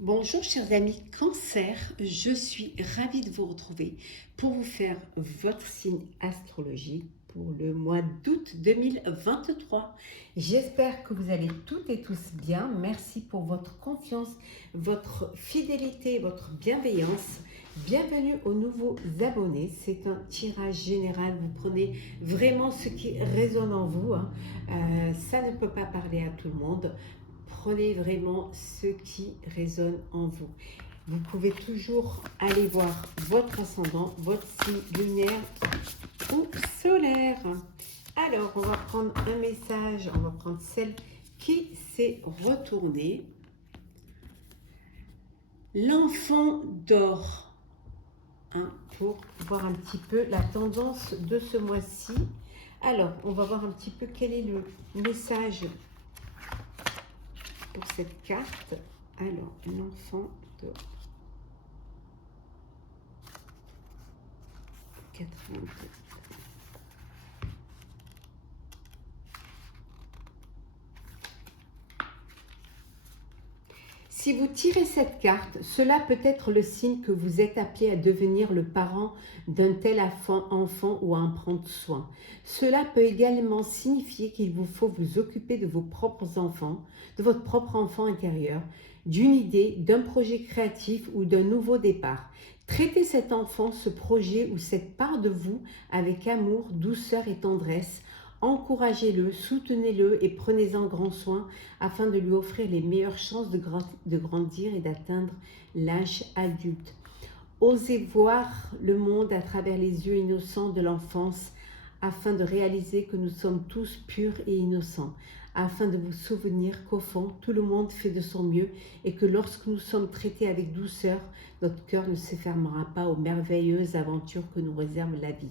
Bonjour chers amis Cancer, je suis ravie de vous retrouver pour vous faire votre signe astrologique pour le mois d'août 2023. J'espère que vous allez toutes et tous bien. Merci pour votre confiance, votre fidélité, votre bienveillance. Bienvenue aux nouveaux abonnés. C'est un tirage général. Vous prenez vraiment ce qui résonne en vous. Ça ne peut pas parler à tout le monde. Prenez vraiment ce qui résonne en vous. Vous pouvez toujours aller voir votre ascendant, votre signe lunaire ou solaire. Alors, on va prendre un message. On va prendre celle qui s'est retournée. L'enfant dort. Pour voir un petit peu la tendance de ce mois-ci. Alors, on va voir un petit peu quel est le message pour cette carte. Alors, l'enfant dort. 82. Si vous tirez cette carte, cela peut être le signe que vous êtes appelé à devenir le parent d'un tel enfant ou à en prendre soin. Cela peut également signifier qu'il vous faut vous occuper de vos propres enfants, de votre propre enfant intérieur, d'une idée, d'un projet créatif ou d'un nouveau départ. Traitez cet enfant, ce projet ou cette part de vous avec amour, douceur et tendresse. Encouragez-le, soutenez-le et prenez-en grand soin afin de lui offrir les meilleures chances de grandir et d'atteindre l'âge adulte. Osez voir le monde à travers les yeux innocents de l'enfance afin de réaliser que nous sommes tous purs et innocents, afin de vous souvenir qu'au fond, tout le monde fait de son mieux et que lorsque nous sommes traités avec douceur, notre cœur ne se fermera pas aux merveilleuses aventures que nous réserve la vie.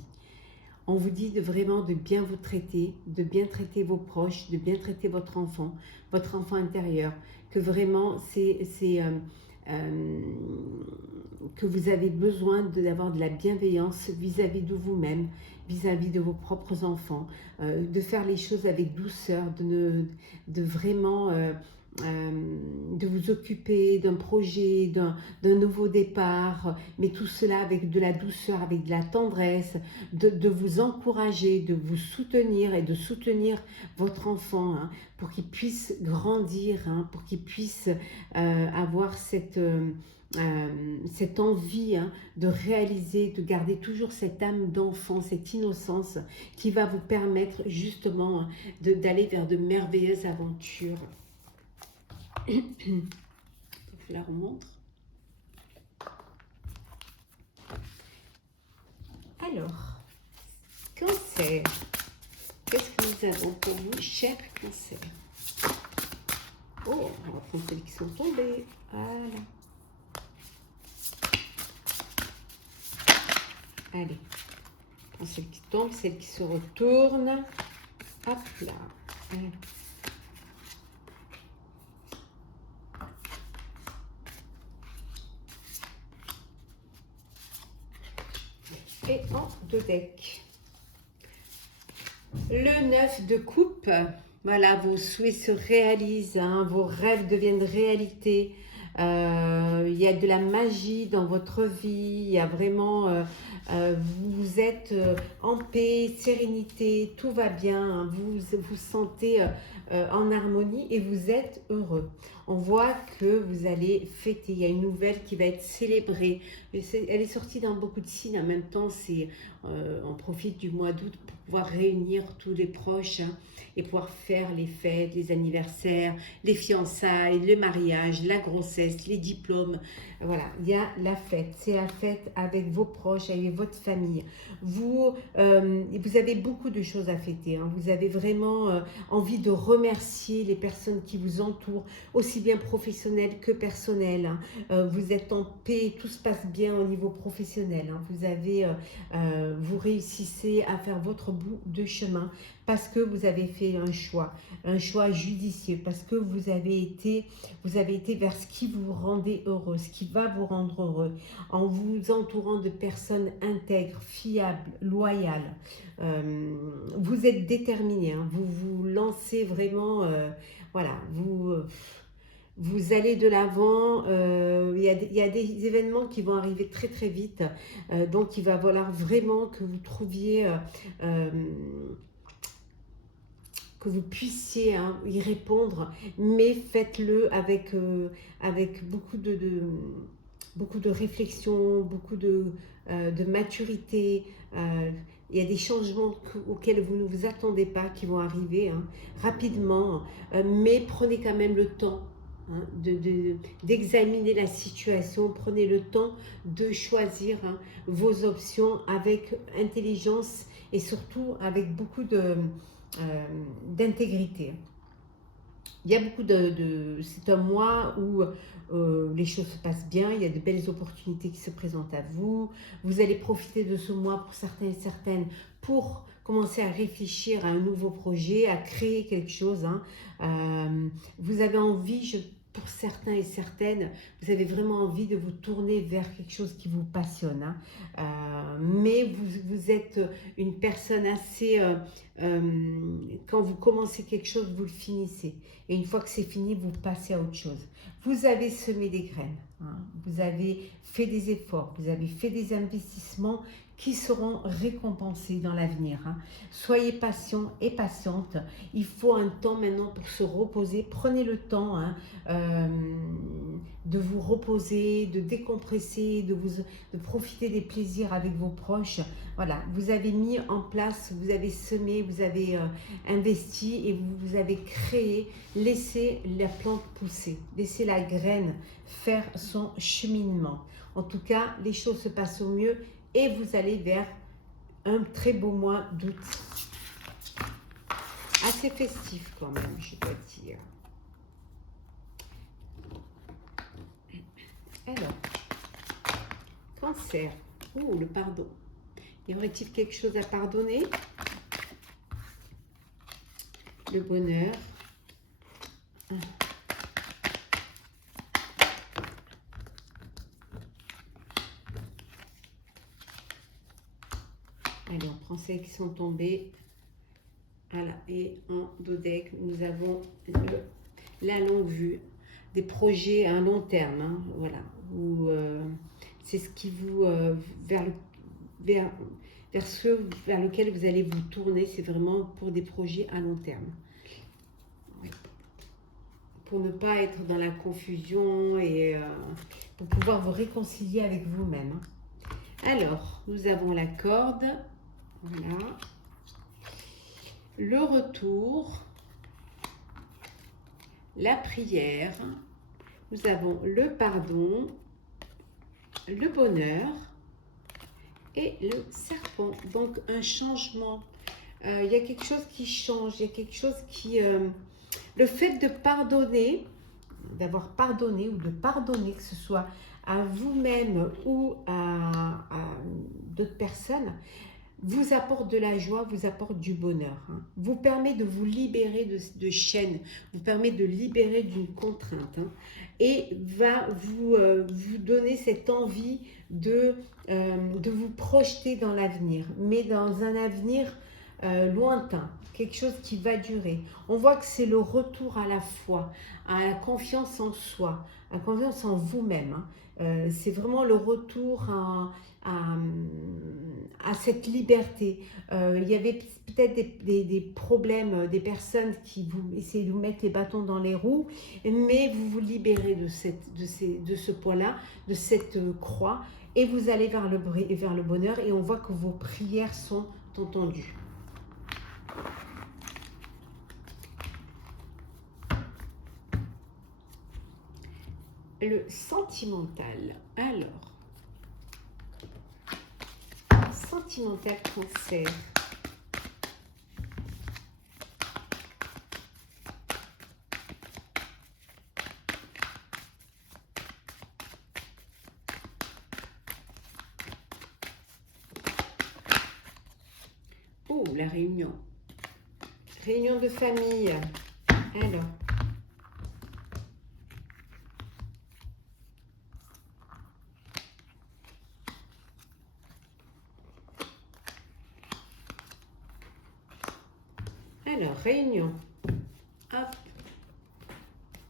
On vous dit vraiment de bien vous traiter, de bien traiter vos proches, de bien traiter votre enfant intérieur, que vraiment que vous avez besoin d'avoir de la bienveillance vis-à-vis de vous-même, vis-à-vis de vos propres enfants, de faire les choses avec douceur, de vraiment de vous occuper d'un projet, d'un nouveau départ, mais tout cela avec de la douceur, avec de la tendresse, de vous encourager, de vous soutenir et de soutenir votre enfant pour qu'il puisse grandir, pour qu'il puisse avoir cette envie de réaliser, de garder toujours cette âme d'enfant, cette innocence qui va vous permettre justement d'aller vers de merveilleuses aventures. Je la remontre. Alors, Cancer, qu'est-ce que nous avons pour vous, cher Cancer? Oh, on va prendre celles qui sont tombées. Voilà. Allez, on prend celles qui tombent, celles qui se retournent. Hop là. Allez. Et en deux decks. Le 9 de coupe. Voilà, vos souhaits se réalisent, vos rêves deviennent réalité. Il y a de la magie dans votre vie. Il y a vraiment, vous êtes en paix, sérénité, tout va bien. Vous vous sentez en harmonie et vous êtes heureux. On voit que vous allez fêter. Il y a une nouvelle qui va être célébrée. Elle est sortie dans beaucoup de signes. En même temps, on profite du mois d'août pour pouvoir réunir tous les proches et pouvoir faire les fêtes, les anniversaires, les fiançailles, le mariage, la grossesse, les diplômes. Voilà, il y a la fête. C'est la fête avec vos proches, avec votre famille. Vous avez beaucoup de choses à fêter. Vous avez vraiment envie de remercier les personnes qui vous entourent, aussi bien professionnelles que personnelles. Vous êtes en paix, tout se passe bien au niveau professionnel. Vous réussissez à faire votre bout de chemin parce que vous avez fait un choix judicieux, parce que vous avez été vers ce qui vous rendait heureux, ce qui va vous rendre heureux, en vous entourant de personnes intègres, fiables, loyales. Vous êtes déterminé, vous vous lancez vraiment, voilà, vous allez de l'avant, il y a des événements qui vont arriver très très vite, donc il va falloir vraiment que vous trouviez, euh, que vous puissiez hein, y répondre, mais faites-le avec, avec beaucoup de réflexion, beaucoup de maturité. Il y a des changements auxquels vous ne vous attendez pas qui vont arriver hein, rapidement, mais prenez quand même le temps hein, d'examiner la situation, prenez le temps de choisir hein, vos options avec intelligence et surtout avec beaucoup d'intégrité. Il y a beaucoup c'est un mois où les choses se passent bien, il y a de belles opportunités qui se présentent à vous. Vous allez profiter de ce mois pour certains et certaines pour commencer à réfléchir à un nouveau projet, à créer quelque chose. Hein. Vous avez envie, pour certains et certaines, vous avez vraiment envie de vous tourner vers quelque chose qui vous passionne. Hein. Mais vous êtes une personne assez... quand vous commencez quelque chose, vous le finissez. Et une fois que c'est fini, vous passez à autre chose. Vous avez semé des graines, hein, vous avez fait des efforts, vous avez fait des investissements qui seront récompensés dans l'avenir. Hein. Soyez patient et patiente. Il faut un temps maintenant pour se reposer. Prenez le temps hein, de vous reposer, de décompresser, de profiter des plaisirs avec vos proches. Voilà, vous avez mis en place, vous avez semé, vous avez investi et vous avez créé. Laissez la plante pousser, laissez la graine faire son cheminement. En tout cas, les choses se passent au mieux et vous allez vers un très beau mois d'août. Assez festif quand même, je dois dire. Alors, Cancer. Oh, le pardon. Y aurait-il quelque chose à pardonner? Le bonheur. Allez, on prend celles qui sont tombées. Voilà. Et en dos deck, nous avons la longue vue, des projets à un long terme. Hein, voilà. C'est ce qui vous... vers lequel vous allez vous tourner. C'est vraiment pour des projets à long terme. Oui. Pour ne pas être dans la confusion et pour pouvoir vous réconcilier avec vous-même. Alors, nous avons la corde. Voilà. Le retour, la prière, nous avons le pardon, le bonheur et le serpent. Donc un changement, il y a quelque chose qui change, il y a quelque chose qui... le fait de pardonner, d'avoir pardonné ou de pardonner, que ce soit à vous-même ou à d'autres personnes, vous apporte de la joie, vous apporte du bonheur. Hein. Vous permet de vous libérer de chaînes, vous permet de libérer d'une contrainte hein, et va vous donner cette envie de vous projeter dans l'avenir, mais dans un avenir lointain, quelque chose qui va durer. On voit que c'est le retour à la foi, à la confiance en soi, à la confiance en vous-même. Hein. C'est vraiment le retour à cette liberté. Il y avait peut-être des problèmes, des personnes qui vous essayaient de vous mettre les bâtons dans les roues, mais vous vous libérez de ce poids-là, de cette croix, et vous allez vers le bonheur, et on voit que vos prières sont entendues. Le sentimental. Alors, sentimental Cancer. Oh, la réunion. Réunion de famille. Alors. Alors, réunion. Hop.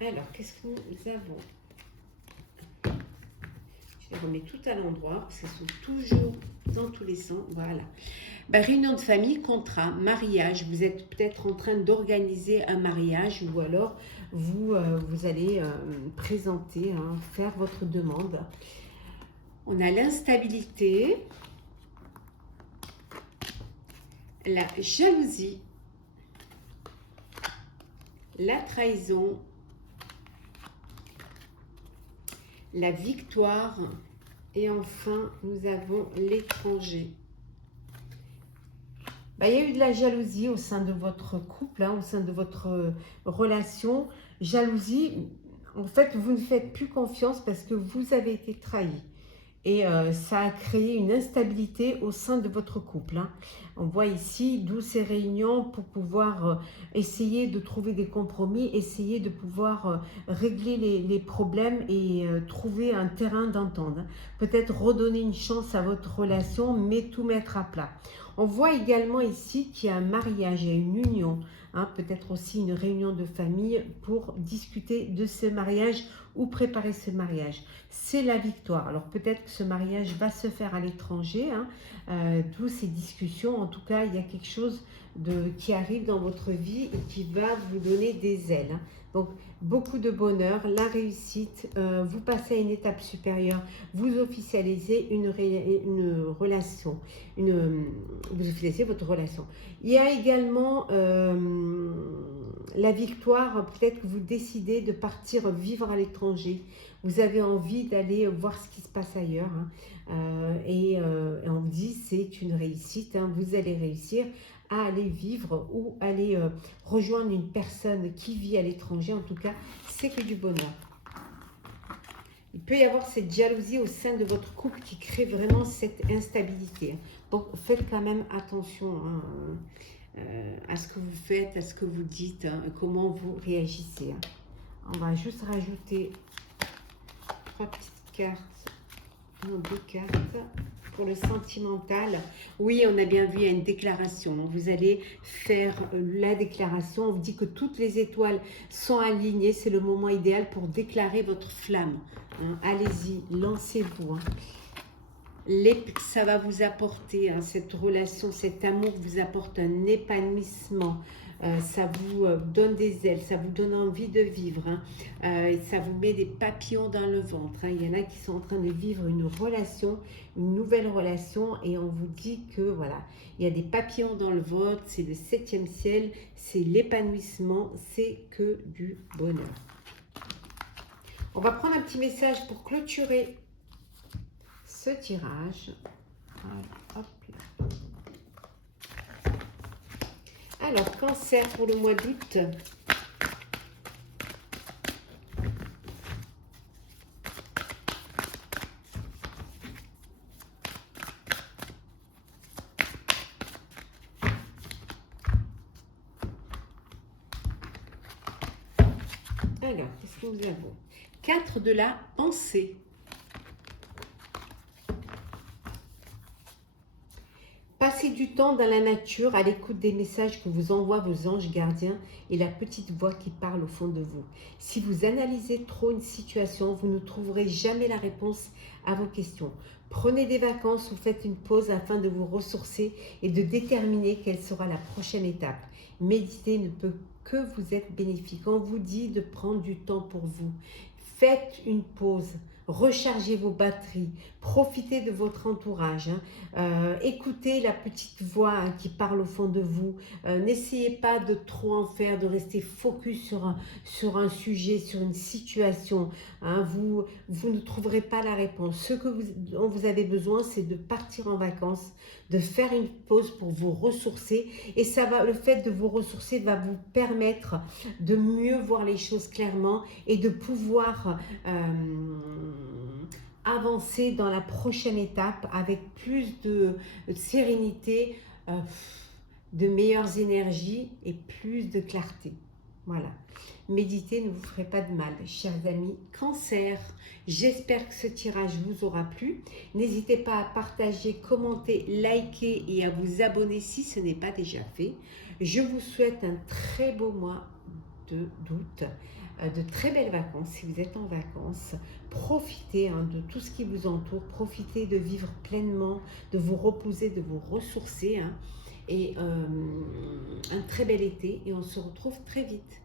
Alors, qu'est-ce que nous avons? Je les remets tout à l'endroit parce qu'elles sont toujours dans tous les sens. Voilà. Réunion de famille, contrat, mariage. Vous êtes peut-être en train d'organiser un mariage ou alors vous allez présenter, hein, faire votre demande. On a l'instabilité, la jalousie, la trahison, la victoire et enfin nous avons l'étranger. Il y a eu de la jalousie au sein de votre couple, hein, au sein de votre relation. Jalousie, en fait, vous ne faites plus confiance parce que vous avez été trahi. Et ça a créé une instabilité au sein de votre couple. Hein. On voit ici, d'où ces réunions pour pouvoir essayer de trouver des compromis, essayer de pouvoir régler les problèmes et trouver un terrain d'entente. Hein. Peut-être redonner une chance à votre relation, mais tout mettre à plat. On voit également ici qu'il y a un mariage, il y a une union, hein, peut-être aussi une réunion de famille pour discuter de ce mariage ou préparer ce mariage. C'est la victoire. Alors peut-être que ce mariage va se faire à l'étranger, hein, d'où ces discussions. En tout cas, il y a quelque chose qui arrive dans votre vie et qui va vous donner des ailes. Hein. Donc, beaucoup de bonheur, la réussite, vous passez à une étape supérieure, vous officialisez une relation, vous officialisez votre relation. Il y a également la victoire, peut-être que vous décidez de partir vivre à l'étranger, vous avez envie d'aller voir ce qui se passe ailleurs, hein, et on vous dit c'est une réussite, hein, vous allez réussir à aller vivre ou aller rejoindre une personne qui vit à l'étranger. En tout cas, c'est que du bonheur. Il peut y avoir cette jalousie au sein de votre couple qui crée vraiment cette instabilité. Donc, faites quand même attention, hein, à ce que vous faites, à ce que vous dites, hein, comment vous réagissez. Hein. On va juste rajouter 3 petites cartes, non, 2 cartes. Pour le sentimental, oui, on a bien vu, il y a une déclaration. Vous allez faire la déclaration. On vous dit que toutes les étoiles sont alignées. C'est le moment idéal pour déclarer votre flamme. Hein. Allez-y, lancez-vous. Hein. Ça va vous apporter, hein, cette relation, cet amour vous apporte un épanouissement. Ça vous donne des ailes, ça vous donne envie de vivre, hein. Ça vous met des papillons dans le ventre. Hein. Il y en a qui sont en train de vivre une relation, une nouvelle relation, et on vous dit que voilà, il y a des papillons dans le ventre, c'est le 7e ciel, c'est l'épanouissement, c'est que du bonheur. On va prendre un petit message pour clôturer ce tirage. Voilà, hop là. Alors, Cancer pour le mois d'août. Alors, qu'est-ce que nous avons? 4 de la pensée. Passez du temps dans la nature à l'écoute des messages que vous envoient vos anges gardiens et la petite voix qui parle au fond de vous. Si vous analysez trop une situation, vous ne trouverez jamais la réponse à vos questions. Prenez des vacances ou faites une pause afin de vous ressourcer et de déterminer quelle sera la prochaine étape. Méditer ne peut que vous être bénéfique. On vous dit de prendre du temps pour vous. Faites une pause. Rechargez vos batteries, profitez de votre entourage, hein. Écoutez la petite voix, hein, qui parle au fond de vous. N'essayez pas de trop en faire, de rester focus sur un sujet, sur une situation. Hein. Vous ne trouverez pas la réponse. Ce dont vous avez besoin, c'est de partir en vacances, de faire une pause pour vous ressourcer. Et le fait de vous ressourcer va vous permettre de mieux voir les choses clairement et de pouvoir avancer dans la prochaine étape avec plus de sérénité, de meilleures énergies et plus de clarté. Voilà. Méditer ne vous ferait pas de mal, chers amis Cancer. J'espère que ce tirage vous aura plu. N'hésitez pas à partager, commenter, liker et à vous abonner si ce n'est pas déjà fait. Je vous souhaite un très beau mois d'août. de très belles vacances si vous êtes en vacances. Profitez de tout ce qui vous entoure, profitez de vivre pleinement, de vous reposer, de vous ressourcer, hein, et un très bel été et on se retrouve très vite.